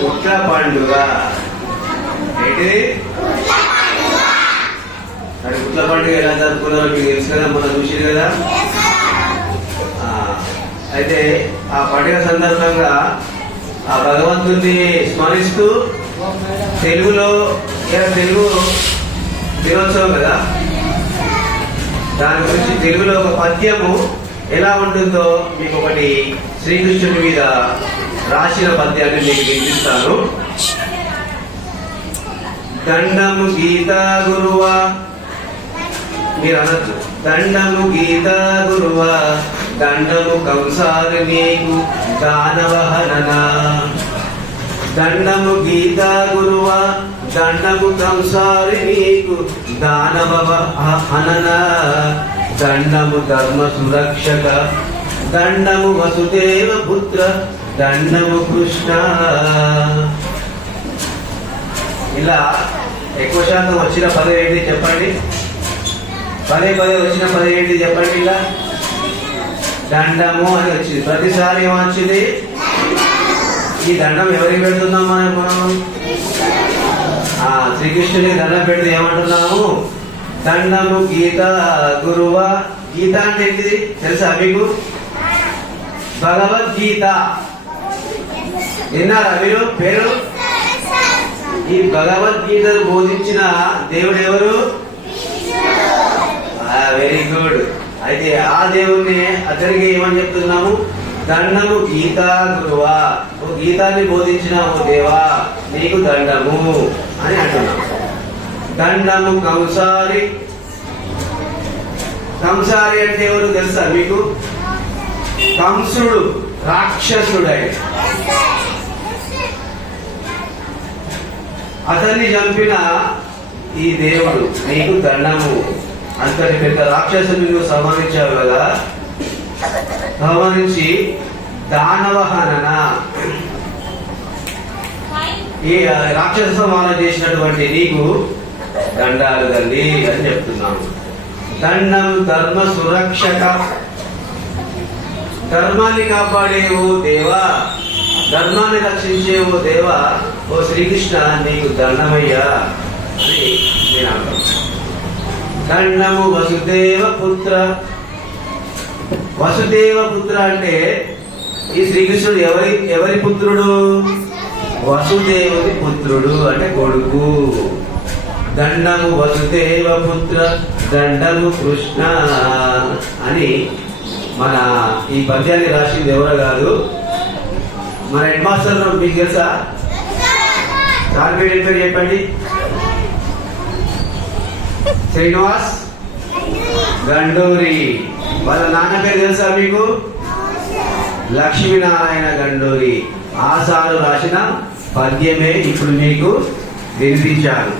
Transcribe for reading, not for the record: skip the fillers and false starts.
పుట్ల పండుగ ఏంటిది? మరి పుట్ల పండుగ ఎలా జరుపుకున్నారో మీకు తెలుసు కదా, మనం చూసింది కదా. అయితే ఆ పండుగ సందర్భంగా ఆ భగవంతుడిని స్మరిస్తూ తెలుగులో తెలుగు దినోత్సవం కదా, దాని గురించి తెలుగులో ఒక పద్యము ఎలా ఉంటుందో మీకు ఒకటి శ్రీకృష్ణుడి మీద రాసిన పద్యాన్ని మీకు వినిపిస్తాను. దండము గీతా గురువా, మీరు అనొచ్చు దండము గీతా గురువా, దండము కంసారి నీకు దానవహననా. దండము గీతా గురువా, దండము కంసారి నీకు దానవ హననా. దండము ధర్మ సురక్షక, దండము వసుదేవ పుత్ర, దండము కృష్ణ. ఇలా ఎక్కువ శాతం వచ్చిన పదం ఏంటి చెప్పండి? పదే వచ్చిన పదం ఏంటి చెప్పండి? ఇలా దండము అని వచ్చింది. ప్రతిసారి ఏమొచ్చింది? ఈ దండం ఎవరికి పెడుతున్నాం మనం? శ్రీకృష్ణుడికి దండం పెడితే ఏమంటున్నాము? దండము గీత గురువా. గీత అంటే ఏంటిది తెలుసా మీకు? భగవద్గీత. విన్నారా మీరు పేరు? ఈ భగవద్గీతను బోధించిన దేవుడు ఎవరు? Very good. అయితే ఆ దేవుణ్ణి అతనికి ఏమని చెప్తున్నాము? దండము గీతా గురువా, ఓ గీతాన్ని బోధించిన ఓ దేవా నీకు దండము అని అంటున్నాము. దండము కంసారి. కంసారి అంటే ఎవరు తెలుసా మీకు? కంసుడు, రాక్షసుడు. అతన్ని చంపిన ఈ దేవుడు నీకు దండము. అంతటి పెద్ద రాక్షసుని నువ్వు సంహరించావు కదా, సంహరించి దానవహనన, ఈ రాక్షస సంహారం చేసినటువంటి నీకు దండాలు తల్లి అని చెప్తున్నాము. దండం ధర్మ సురక్షక, ధర్మాన్ని కాపాడే ఓ దేవా, ధర్మాన్ని రక్షించే ఓ దేవా, ఓ శ్రీకృష్ణ నీకు దండమయ్యా అని నేను అంటాను. దండము వసుదేవ పుత్ర. వసుదేవ పుత్ర అంటే ఈ శ్రీకృష్ణుడు ఎవరి పుత్రుడు? వసుదేవుని పుత్రుడు అంటే కొడుకు. దండము వసుదేవ పుత్ర, దండము కృష్ణ అని మన ఈ పద్యాన్ని రాసింది ఎవరో కాదు, మన హెడ్ మాస్టర్. మీకు తెలుసా? సార్ పేరు చెప్పండి. శ్రీనివాస్ గండూరి. వాళ్ళ నాన్న పేరు తెలుసా మీకు? లక్ష్మీనారాయణ గండూరి. ఆ సారు రాసిన పద్యమే ఇప్పుడు మీకు వినిపించారు.